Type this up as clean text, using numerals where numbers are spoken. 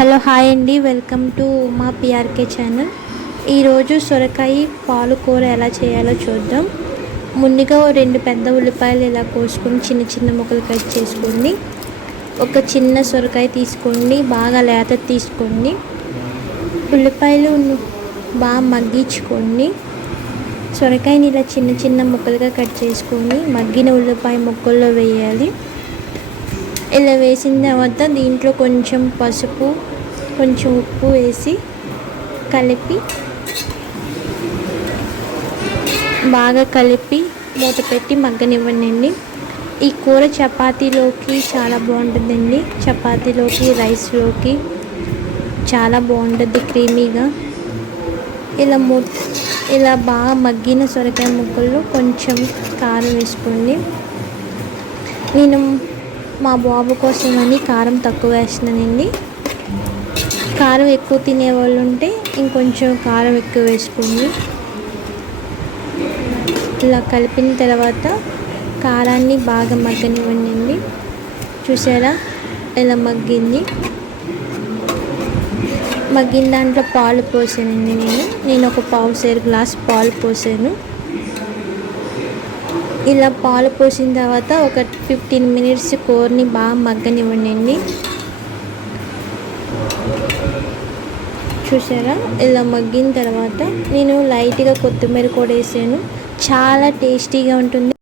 Hello hi అండి, welcome to మా PRK channel. ఈరోజు సొరకాయ పాలకూర ఎలా చేయాలో చూద్దాం. ముందుగా 2 పెద్ద ఉల్లిపాయలు ఇలా కోసుకొని చిన్న చిన్న ముక్కలు కట్ చేసుకోండి. ఒక చిన్న సొరకాయ తీసుకోండి, బాగా లేత తీసుకోండి. ఉల్లిపాయలు బాగా మగ్గించుకోండి. సొరకాయని ఇలా చిన్న చిన్న ముక్కలుగా కట్ చేసుకొని మగ్గిన ఉల్లిపాయ ముక్కల్లో వేయాలి. ఇలా వేసిన తర్వాత దీంట్లో కొంచెం పసుపు, కొంచెం ఉప్పు వేసి కలిపి బాగా మూత పెట్టి మగ్గనివ్వండి. ఈ కూర చపాతీలోకి చాలా బాగుంటుందండి. చపాతీలోకి, రైస్లోకి చాలా బాగుంటుంది క్రీమీగా. ఇలా బాగా మగ్గిన సొరకాయ ముక్కల్లో కొంచెం కారం వేసుకోండి. నేను మా బాబు కోసమని కారం తక్కువ వేస్తున్నానండి. కారం ఎక్కువ తినేవాళ్ళు ఉంటే ఇంకొంచెం కారం ఎక్కువ వేసుకోండి. ఇలా కలిపిన తర్వాత కారాన్ని బాగా మగ్గనివ్వండి. చూసారా ఇలా మగ్గింది. మగ్గిన దాంట్లో పాలు పోసానండి. నేను ఒక పావు గ్లాస్ పాలు పోసాను. ఇలా పాలు పోసిన తర్వాత ఒక 15 మినిట్స్ కూరని బాగా మగ్గనివ్వండి. చూసారా ఇలా మగ్గిన తర్వాత నేను లైట్గా కొత్తిమీర కూడా వేసాను. చాలా టేస్టీగా ఉంటుంది.